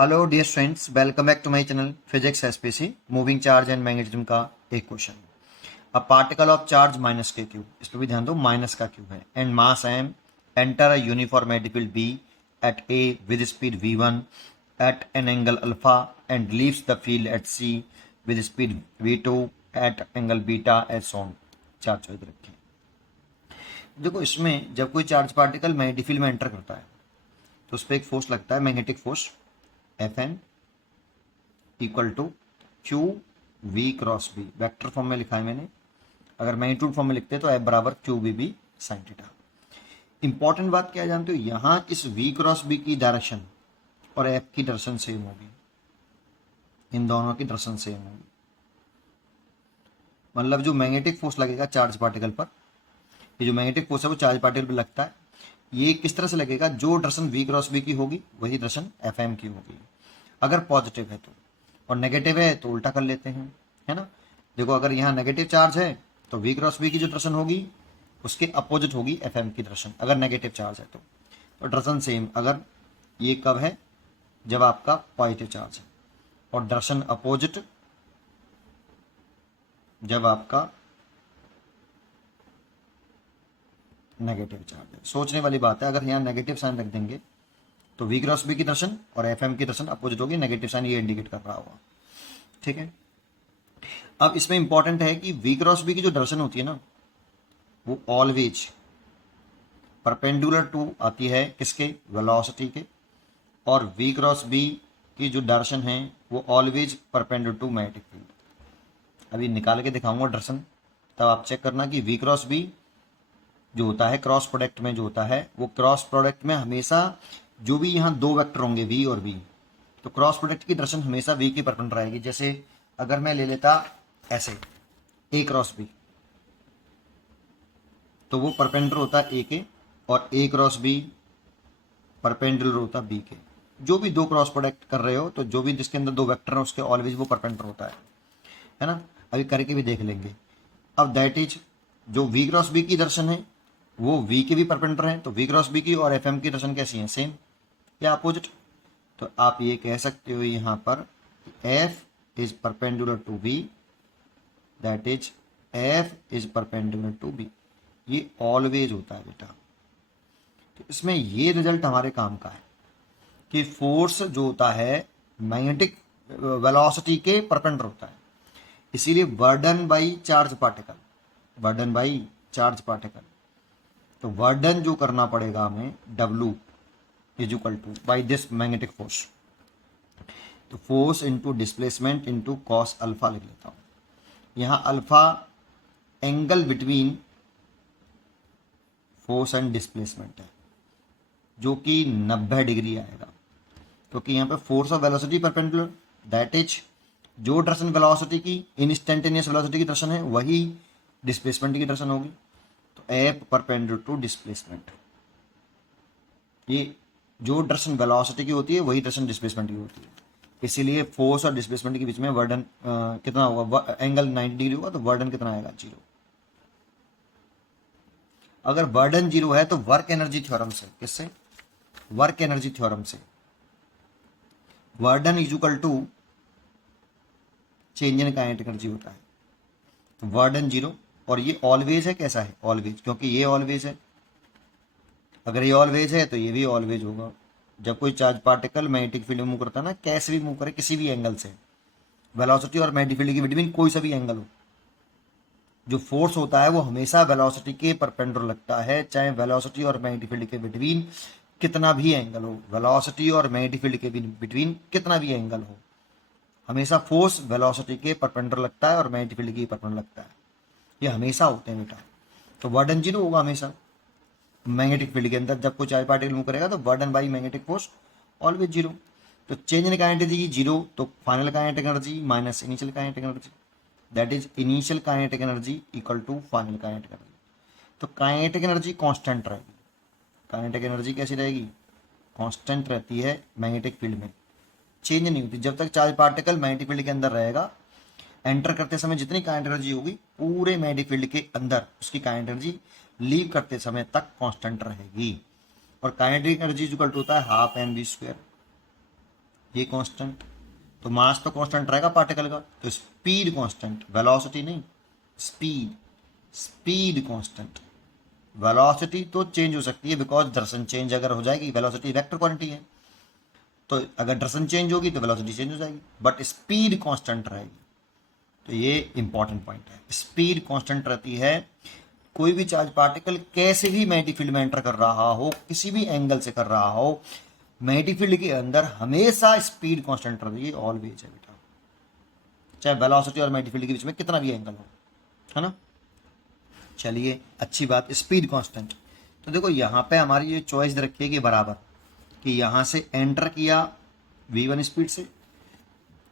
Hello dear students, welcome back to my channel physics SPC. Moving charge and magnetism का एक question. A particle of charge minus के cube, इस पर भी ध्यान दो, माइनस का क्यूब है, and mass M enter a uniform field B at A with speed v1 at an angle alpha and leaves the field at C with speed v2 at angle beta as shown. चार choice रखी। देखो, इसमें जब कोई charge particle magnetic field में enter करता है तो उस पर एक फोर्स लगता है, magnetic force F N equal to Q V cross B. Vector form में लिखा है मैंने, अगर मैग्नीट्यूड फॉर्म में लिखते हैं तो एफ बराबर Q V B sine theta. Important बात क्या जानते हो, यहां इस वी क्रॉस बी की डायरेक्शन और एफ की डायरेक्शन सेम होगी, इन दोनों की डायरेक्शन सेम होगी। मतलब जो मैग्नेटिक फोर्स लगेगा चार्ज पार्टिकल पर, ये जो मैग्नेटिक फोर्स है वो चार्ज पार्टिकल पर लगता है, ये किस तरह से लगेगा, जो डायरेक्शन वी क्रॉस बी की होगी वही डायरेक्शन एफ एम की होगी, अगर पॉजिटिव है तो। और नेगेटिव है तो उल्टा कर लेते हैं, है ना। देखो, अगर यहाँ नेगेटिव चार्ज है तो वी क्रॉस बी की जो डायरेक्शन होगी उसके अपोजिट होगी एफ एम की डायरेक्शन, अगर नेगेटिव चार्ज है तो डायरेक्शन सेम। अगर ये कब है, जब आपका पॉजिटिव चार्ज है, और डायरेक्शन अपोजिट जब आपका नेगेटिव चार्ज है। सोचने वाली बात है, अगर यहाँ नेगेटिव साइन रख देंगे तो वी क्रॉस बी की डायरेक्शन और एफ एम की डायरेक्शन अपोजिट होगी, नेगेटिव साइन ये इंडिकेट कर रहा होगा, ठीक है। अब इसमें इंपॉर्टेंट है कि वी क्रॉस बी की जो डायरेक्शन होती है ना, वो ऑलवेज परपेंडिकुलर टू आती है किसके, वेलोसिटी के, और वी क्रॉस बी की जो डायरेक्शन है वो always perpendicular to magnetic field. अभी निकाल के दिखाऊंगा डायरेक्शन, तब आप चेक करना कि वी क्रॉस बी जो होता है क्रॉस प्रोडक्ट में जो होता है, वो क्रॉस प्रोडक्ट में हमेशा जो भी यहाँ दो वेक्टर होंगे वी और बी, तो क्रॉस प्रोडक्ट की डायरेक्शन हमेशा वी की परपेंडिकुलर आएगी। जैसे अगर मैं ले लेता ऐसे ए क्रॉस बी, तो वो परपेंडिकुलर होता है ए के, और ए क्रॉस बी परपेंडिकुलर होता है बी के। जो भी दो क्रॉस प्रोडक्ट कर रहे हो तो जो भी जिसके अंदर दो वेक्टर है उसके ऑलवेज वो परपेंडिकुलर होता है ना। अभी करके भी देख लेंगे। अब दैट इज, जो वी क्रॉस बी की डायरेक्शन है वो वी के भी परपेंडिकुलर है, तो वी क्रॉस बी की और एफ एम की डायरेक्शन कैसी है, सेम या अपोजिट। तो आप ये कह सकते हो यहाँ पर F is perpendicular to B, that is F is perpendicular to B. ये ऑलवेज होता है बेटा। तो इसमें ये रिजल्ट हमारे काम का है कि फोर्स जो होता है मैग्नेटिक वेलोसिटी के परपेंडिकुलर होता है, इसीलिए work done by charge particle, work done by charge particle, तो बर्डन जो करना पड़ेगा हमें W is equal to by this magnetic force, तो force into displacement into cos alpha लिख लेता हूं। यहां alpha angle between force and displacement है, जो कि 90 डिग्री आएगा, क्योंकि यहाँ पे फोर्स और वेलोसिटी परपेंडिकुलर, दैट इज जो डायरेक्शन वेलोसिटी की, इंस्टेंटेनियस वेलोसिटी की डायरेक्शन है वही डिस्प्लेसमेंट की डायरेक्शन होगी, तो एफ परपेंडिकुलर टू डिस्प्लेसमेंट। ये जो डायरेक्शन वेलोसिटी की होती है वही डायरेक्शन डिस्प्लेसमेंट की होती है, इसीलिए फोर्स और डिस्प्लेसमेंट के बीच में वर्डन कितना होगा, एंगल 90 डिग्री होगा, तो वर्डन कितना आएगा, 0। अगर वर्डन 0 है तो वर्क एनर्जी थ्योरम से, किससे, वर्क एनर्जी थ्योरम से, work done is equal to change in kinetic energy होता है। तो वर्डन 0, और ये ऑलवेज है, कैसा है, ऑलवेज, क्योंकि ये ऑलवेज है। अगर ये ऑलवेज है तो ये भी ऑलवेज होगा। जब कोई चार्ज पार्टिकल मैग्नेटिक फील्ड में मूव करता है ना, कैसे भी मूव करे, किसी भी एंगल से, वेलोसिटी और मैग्नेटिक फील्ड के बिटवीन कोई सा भी एंगल हो, जो फोर्स होता है वो हमेशा वेलोसिटी के परपेंडिकुलर लगता है, चाहे वेलोसिटी और मैग्नेटिक फील्ड के बिटवीन कितना भी एंगल हो, वेलोसिटी और मैग्नेटिक फील्ड के बिटवीन कितना भी एंगल हो, हमेशा फोर्स वेलोसिटी के परपेंडिकुलर लगता है और मैग्नेटिक फील्ड के परपेंडिकुलर लगता है। ये हमेशा होते हैं बेटा। तो वर्डन 0 होगा हमेशा मैग्नेटिक फील्ड के अंदर, जब कोई चार्ज पार्टिकल मूव करेगा तो work done by magnetic force always 0। तो चेंज इन काइनेटिक एनर्जी 0, तो final kinetic energy minus initial kinetic energy, that is initial kinetic energy equal to final kinetic energy. तो kinetic energy constant रहेगी। Kinetic energy कैसी रहेगी, constant रहती है magnetic field में, change नहीं होती। जब तक चार्ज पार्टिकल मैग्नेटिक फील्ड के अंदर रहेगा, एंटर करते समय जितनी काइनेटिक एनर्जी होगी पूरे मैग्नेटिक फील्ड के अंदर उसकी काइनेटिक एनर्जी लीव करते समय तक कांस्टेंट रहेगी। और काइनेटिक एनर्जी इक्वल टू होता है हाफ एम वी स्क्वायर, ये कांस्टेंट, तो मास तो कांस्टेंट रहेगा पार्टिकल का, तो स्पीड कांस्टेंट, वेलोसिटी नहीं, स्पीड, स्पीड कांस्टेंट। वेलोसिटी तो चेंज हो सकती है बिकॉज डायरेक्शन चेंज अगर हो जाएगी, वेलोसिटी वेक्टर क्वांटिटी है, तो अगर डायरेक्शन चेंज होगी तो वेलोसिटी चेंज हो जाएगी, बट स्पीड कांस्टेंट रहेगी। तो ये इंपॉर्टेंट पॉइंट है, स्पीड कांस्टेंट रहती है। कोई भी चार्ज पार्टिकल कैसे भी मैग्नेटिक फील्ड में एंटर कर रहा हो, किसी भी एंगल से कर रहा हो, मैग्नेटिक फील्ड के अंदर हमेशा स्पीड कांस्टेंट रहती है, ऑलवेज है बेटा, चाहे वेलोसिटी और मैग्नेटिक फील्ड के बीच में कितना भी एंगल हो, है ना। चलिए अच्छी बात, स्पीड कांस्टेंट। तो देखो यहाँ पे हमारी ये चॉइस रखी है कि बराबर, कि यहाँ से एंटर किया v1 स्पीड से,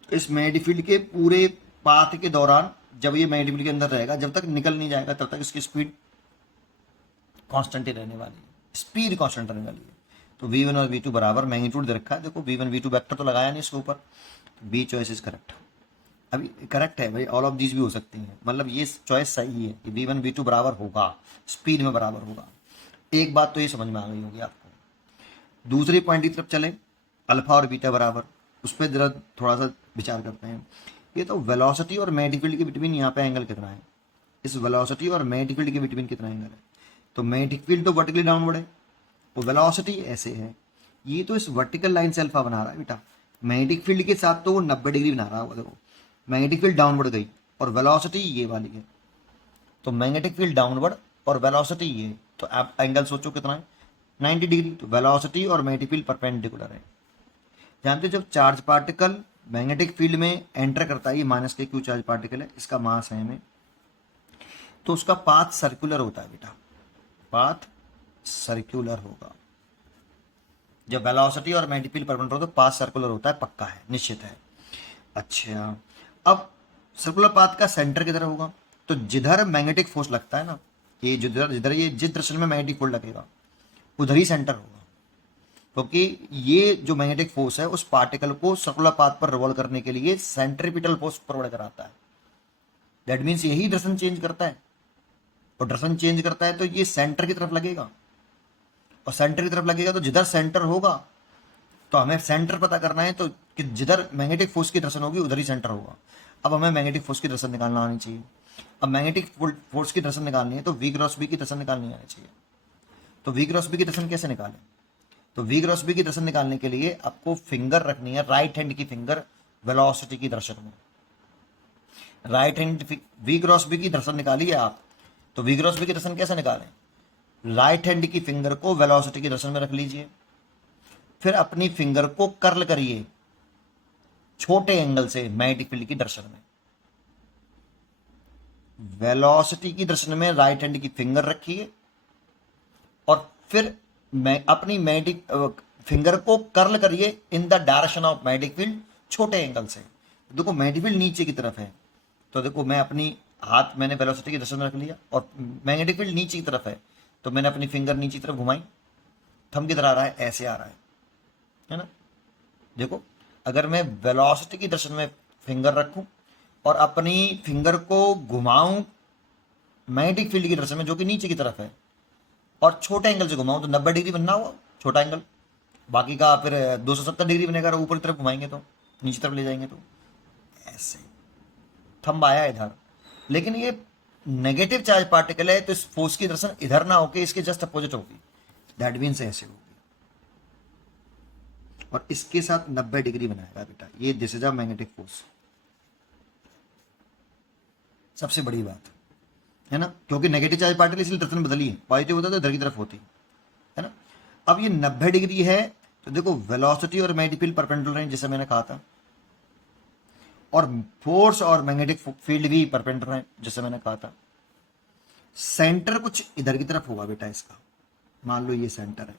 इस मैग्नेटिक फील्ड के पूरे पाथ के दौरान जब ये मैग्नेटिक फील्ड के अंदर रहेगा, जब तक निकल नहीं जाएगा तब तक इसकी स्पीड कांस्टेंट ही रहने वाली है, स्पीड कांस्टेंट रहने वाली है। तो v1 और v2 बराबर, मैग्नीट्यूड दे रखा है, देखो v1 v2 वेक्टर तो लगाया नहीं इसके ऊपर, तो बी चॉइस इज करेक्ट। अभी करेक्ट है भाई, ऑल ऑफ दीज भी हो सकती हैं, मतलब ये चॉइस सही है कि v1 v2 बराबर होगा, स्पीड में बराबर होगा। एक बात तो ये समझ में आ गई होगी आपको। दूसरी पॉइंट की तरफ चले, अल्फा और बीटा बराबर, उस पर जरा थोड़ा सा विचार करते हैं। ये तो वेलोसिटी और मैग्नेटिक फील्ड के बिटवीन यहाँ पे एंगल कितना है, इस वेलोसिटी और मैग्नेटिक फील्ड के बिटवीन कितना एंगल है, तो मैग्नेटिक फील्ड तो वर्टिकली डाउनवर्ड है, वो वेलोसिटी ऐसे है, ये तो इस वर्टिकल लाइन से अल्फा बना रहा है बेटा, मैग्नेटिक फील्ड के साथ तो वो 90 डिग्री बना रहा होगा। देखो मैग्नेटिक फील्ड डाउनवर्ड गई और वेलोसिटी ये वाली है, तो मैग्नेटिक फील्ड डाउनवर्ड और वेलोसिटी ये, तो आप एंगल सोचो कितना है, 90 डिग्री। तो वेलोसिटी और मैग्नेटिक फील्ड परपेंडिकुलर है। जानते हो जब चार्ज पार्टिकल मैग्नेटिक फील्ड में एंटर करता है, ये माइनस के क्यू चार्ज पार्टिकल है, इसका मास है हमें, तो उसका पाथ सर्कुलर होता है बेटा, पाथ सर्कुलर होगा। जब वेलोसिटी और मैग्नेटिक फील्ड परपेंडिकुलर हो तो पाथ सर्कुलर होता है, पक्का है, निश्चित है। अच्छा, अब सर्कुलर पाथ का सेंटर किधर होगा, तो जिधर मैग्नेटिक फोर्स लगता है ना, ये जिधर जिधर ये जिस डायरेक्शन में मैग्नेटिक फोर्स लगेगा उधर ही सेंटर होगा, क्योंकि ये जो मैग्नेटिक फोर्स है उस पार्टिकल को सर्कुलर पाथ पर रिवॉल्व करने के लिए सेंट्रीपिटल फोर्स प्रोवाइड कराता है। दैट मीन्स यही डायरेक्शन चेंज करता है, और डायरेक्शन चेंज करता है तो ये सेंटर की तरफ लगेगा, और सेंटर की तरफ लगेगा तो जिधर सेंटर होगा, तो हमें सेंटर पता करना है, तो कि जिधर मैग्नेटिक फोर्स की डायरेक्शन होगी उधर ही सेंटर होगा। अब हमें मैग्नेटिक फोर्स की डायरेक्शन निकालना आनी चाहिए। अब मैग्नेटिक फोर्स की डायरेक्शन निकालनी है तो v क्रॉस बी की डायरेक्शन निकालनी आनी चाहिए। तो v क्रॉस बी की डायरेक्शन कैसे निकालें, तो v क्रॉस बी की डायरेक्शन निकालने के लिए आपको फिंगर रखनी है, राइट हैंड की फिंगर वेलोसिटी की डायरेक्शन में, right hand v cross B की डायरेक्शन निकालिए आप, तो v क्रॉस बी की डायरेक्शन कैसे निकालें, राइट हैंड की फिंगर को वेलोसिटी की डायरेक्शन में रख लीजिए, फिर अपनी फिंगर को कर्ल करिए छोटे एंगल से मैग्नेटिक फील्ड की डायरेक्शन में, वेलोसिटी की डायरेक्शन में राइट हैंड की फिंगर रखिए, और फिर मैं अपनी मैग्नेटिक फिंगर को कर्ल करिए in the direction of magnetic field छोटे एंगल से। देखो मैग्नेटिक फील्ड नीचे की तरफ है, तो देखो मैं अपनी हाथ मैंने वेलोसिटी की डायरेक्शन में रख लिया, और मैग्नेटिक फील्ड नीचे की तरफ है, तो मैंने अपनी फिंगर नीचे की तरफ घुमाई, थंब किधर आ रहा है, ऐसे आ रहा है ना। देखो अगर मैं वेलोसिटी की डायरेक्शन में फिंगर रखूं और अपनी फिंगर को घुमाऊं मैग्नेटिक फील्ड की डायरेक्शन में जो कि नीचे की तरफ है, और छोटे एंगल से घुमाऊं, तो 90 डिग्री बनना होगा छोटा एंगल, बाकी का फिर 270 डिग्री बनेगा, ऊपर की तरफ घुमाएंगे तो नीचे तरफ ले जाएंगे, तो ऐसे थंब आया इधर। लेकिन ये नेगेटिव चार्ज पार्टिकल है, तो इस फोर्स की डायरेक्शन इधर ना होके इसके जस्ट अपोजिट होगी, दैट मीन्स ऐसे होगी, और इसके साथ 90 डिग्री बनाएगा बेटा, ये this is a magnetic force. सबसे बड़ी बात है ना, क्योंकि नेगेटिव चार्ज पार्टिकल इसलिए डायरेक्शन बदली है, पॉजिटिव होता तो इधर की तरफ होती है ना। अब ये 90 डिग्री है, तो देखो वेलोसिटी और मैग्नेटिक फील्ड परपेंडिकुलर है जैसे मैंने कहा था, और फोर्स और मैग्नेटिक फील्ड भी परपेंडिकुलर है जैसे मैंने कहा था। सेंटर कुछ इधर की तरफ होगा बेटा इसका, मान लो ये सेंटर है,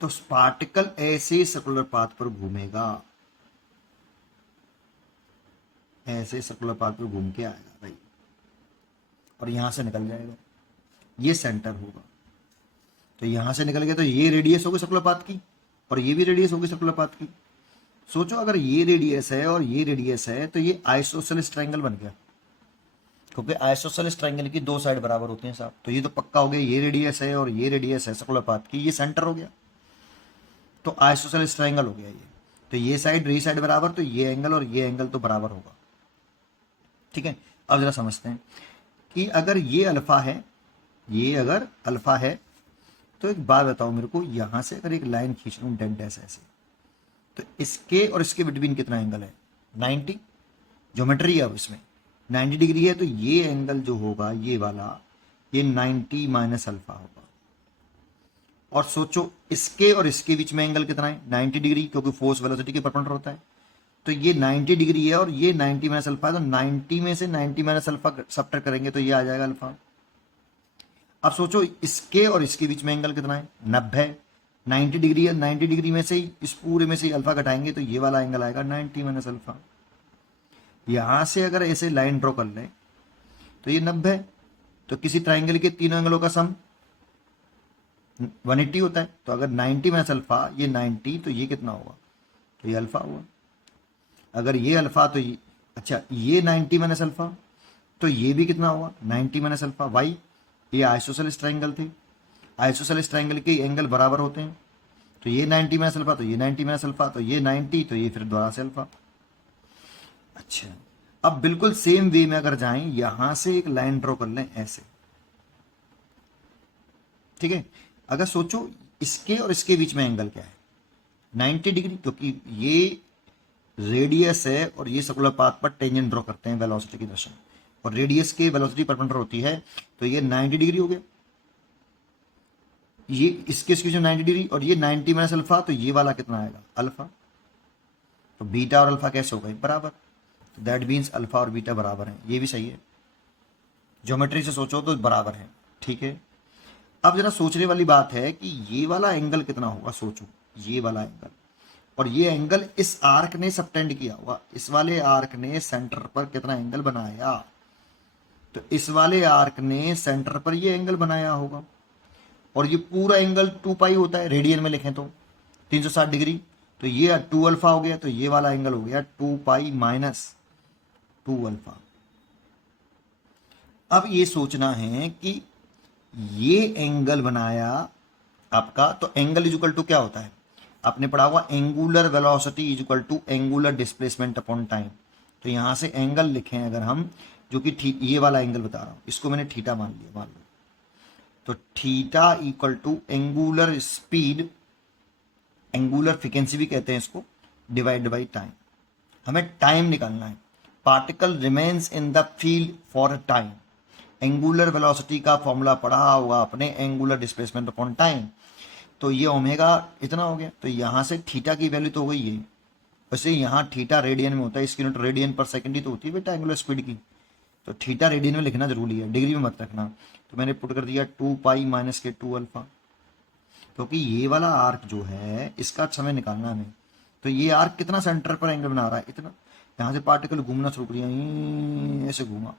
तो पार्टिकल ऐसे सर्कुलर पाथ पर घूमेगा, ऐसे सर्कुलर पाथ पर घूम के आएगा भाई, और यहां से निकल जाएगा, ये सेंटर होगा, तो यहां से निकल गया तो ये रेडियस होगी सर्कुलर पाथ की, और ये भी रेडियस होगी सर्कुलर पाथ की। सोचो अगर ये रेडियस है और ये रेडियस है, तो ये आइसोसेलेस ट्रायंगल बन गया, क्योंकि आइसोसेलेस ट्रायंगल की दो साइड बराबर होती हैं साहब, तो ये तो पक्का हो गया, ये रेडियस है और ये रेडियस है सर्कुलर पाथ की, ये सेंटर हो गया, तो आइसोसेलेस ट्रायंगल हो गया ये। तो ये साइड बराबर, तो ये एंगल और ये एंगल तो बराबर होगा। ठीक है, अब जरा समझते हैं कि अगर ये अल्फा है, ये अगर अल्फा है, तो एक बात बताओ मेरे को, यहां से अगर एक लाइन खींच लूं डेड डैश ऐसे, तो इसके और इसके बिटवीन कितना एंगल है? 90। ज्योमेट्री है अब इसमें 90 डिग्री है, तो ये एंगल जो होगा ये वाला, ये 90 माइनस अल्फा होगा। और सोचो इसके और इसके बीच में एंगल कितना है? 90 डिग्री, क्योंकि फोर्स वेलोसिटी के परपेंडिकुलर होता है। तो ये 90 डिग्री है और ये 90 माइनस अल्फा है, तो 90 में से 90 माइनस अल्फा सब्ट्रैक्ट करेंगे तो ये आ जाएगा अल्फा। अब सोचो इसके और इसके बीच में एंगल कितना है? 90। 90 डिग्री है, 90 डिग्री में से ही इस पूरे में से अल्फा घटाएंगे तो ये वाला एंगल आएगा 90 माइनस अल्फा। यहां से अगर ऐसे लाइन ड्रॉ कर लें तो ये 90, तो किसी ट्राइंगल के तीनों एंगलों का सम 180 होता है। तो अगर 90 माइनस अल्फा, ये 90, तो ये कितना होगा? तो ये अल्फा हुआ। अगर ये अल्फा तो ये, अच्छा ये 90 माइनस अल्फा, तो ये भी कितना हुआ? 90 माइनस अल्फा। वाई, ये आइसोसेलेस ट्राइंगल थे, आइसोसेलेस ट्राइंगल के एंगल बराबर होते हैं, तो ये 90 माइनस अल्फा, तो ये 90 माइनस अल्फा, तो ये 90, तो ये फिर दोबारा से अल्फा। अच्छा, अब बिल्कुल सेम वे में अगर जाएं, यहां से एक लाइन ड्रॉ कर लें ऐसे। ठीक है, अगर सोचो इसके और इसके बीच में एंगल क्या है? 90 डिग्री, क्योंकि ये रेडियस है और ये सर्कुलर पाथ पर टेंजेंट ड्रॉ करते हैं वेलोसिटी की दिशा, और रेडियस के वेलोसिटी परपेंडिकुलर होती है, तो ये 90 डिग्री हो गया। ये इसके बीच में 90 डिग्री और ये 90 माइनस अल्फा, तो ये वाला कितना आएगा? अल्फा। तो बीटा और अल्फा कैसे हो गए? बराबर। तो दैट मीन्स अल्फा और बीटा बराबर है। ये भी सही है, ज्योमेट्री से सोचो तो बराबर है। ठीक है, अब जरा सोचने वाली बात है कि ये वाला एंगल कितना होगा? सोचो ये वाला एंगल, और ये एंगल इस आर्क ने सबटेंड किया होगा, इस वाले आर्क ने सेंटर पर कितना एंगल बनाया? तो इस वाले आर्क ने सेंटर पर ये एंगल बनाया होगा, और ये पूरा एंगल 2 पाई होता है, रेडियन में लिखें तो 360 डिग्री, तो ये 2 अल्फा हो गया, तो ये वाला एंगल हो गया 2 पाई माइनस 2 अल्फा। अब ये सोचना है कि ये एंगल बनाया आपका, तो एंगल इज इक्वल टू क्या होता है? आपने पढ़ा हुआ angular velocity is equal to angular displacement upon time. तो यहां से एंगल लिखें अगर हम, जो कि ये वाला एंगल बता रहा हूं, इसको मैंने थीटा मान लिया, मान लो, तो theta equal to angular speed, angular frequency भी कहते हैं इसको, डिवाइड बाई टाइम। हमें टाइम निकालना है। Particle remains in the field for time. Angular velocity का फॉर्मूला पढ़ा होगा अपने, एंगुलर डिस्प्लेसमेंट अपॉन टाइम। तो ये ओमेगा इतना हो गया, तो यहां से थीटा की वैल्यू तो हो गई है। वैसे यहाँ थीटा रेडियन में होता है, इसकी यूनिट रेडियन पर सेकंड ही तो होती है बेटा एंगुलर स्पीड की, तो थीटा रेडियन में लिखना जरूरी है, डिग्री में मत रखना। तो मैंने पुट कर दिया 2 पाई माइनस के 2 अल्फा, क्योंकि ये वाला आर्क जो है इसका समय निकालना हमें। तो ये आर्क कितना सेंटर पर एंगल बना रहा है? इतना। यहाँ से पार्टिकल घूमना शुरू किया, ऐसे घूमा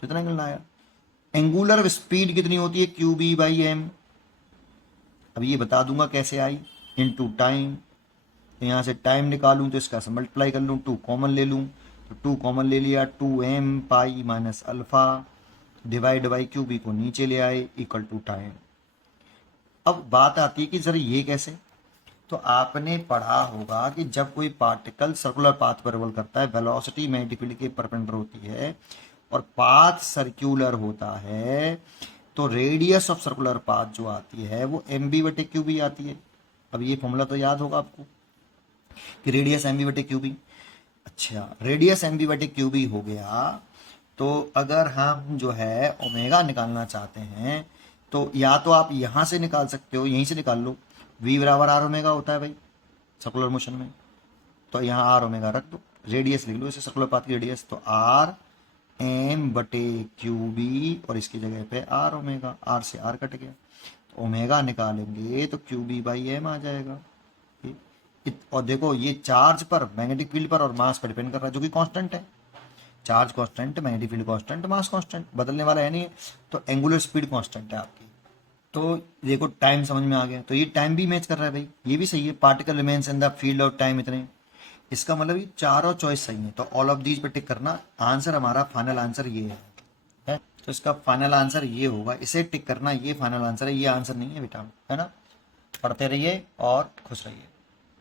तो इतना एंगल आया। एंगुलर स्पीड कितनी होती है? Q B by M. अब ये बता दूंगा कैसे आई, इनटू टाइम। तो यहाँ से टाइम निकालूं तो इसका से मल्टीप्लाई कर लूँ, 2 कॉमन ले लूँ, तो 2 कॉमन ले लिया, 2m pi minus alpha divide by Q B को नीचे ले आए इक्वल टू टाइम। अब बात आती है कि सर ये कैसे? तो आपने पढ़ा होगा कि जब कोई पार्टिकल सर्कुलर पाथ पर रिवॉल्व करता है, वेलोसिटी मैग्नेटिक फील्ड के परपेंडिकुलर होती है और पाथ सर्कुलर होता है, तो रेडियस ऑफ सर्कुलर पाथ जो आती है वो एम बी बटे क्यू बी आती है। अब ये फॉर्मूला तो याद होगा आपको कि रेडियस एम बी बटे क्यू बी। अच्छा, रेडियस एम बी बटे क्यू बी हो गया, तो अगर हम जो है ओमेगा निकालना चाहते हैं तो या तो आप यहां से निकाल सकते हो, यहीं से निकाल लो, v बराबर आर ओमेगा होता है भाई सर्कुलर मोशन में, तो यहाँ आर ओमेगा रख दो, रेडियस लिख लो इसे, सर्कुलर पाथ की रेडियस, तो आर एम बटे क्यू बी, और इसकी जगह पे आर ओमेगा, आर से आर कट गया, तो ओमेगा निकालेंगे तो क्यू बी बाई एम आ जाएगा। और देखो ये चार्ज पर, मैग्नेटिक फील्ड पर और मास पर डिपेंड कर रहा है, जो कि कांस्टेंट है। Charge constant, magnetic field constant, mass constant, बदलने वाला है नहीं है, तो एंगुलर स्पीड कांस्टेंट है आपकी। तो देखो टाइम समझ में आ गया, तो ये टाइम भी मैच कर रहा है भाई, ये भी सही है, particle remains in the field of time इतने, इसका मतलब ये चारों चॉइस सही है। तो ऑल ऑफ दीज पे टिक करना, आंसर हमारा फाइनल आंसर ये है। तो इसका फाइनल आंसर ये होगा, इसे टिक करना, ये फाइनल आंसर है, ये आंसर नहीं है बेटा, है ना। पढ़ते रहिए और खुश रहिए।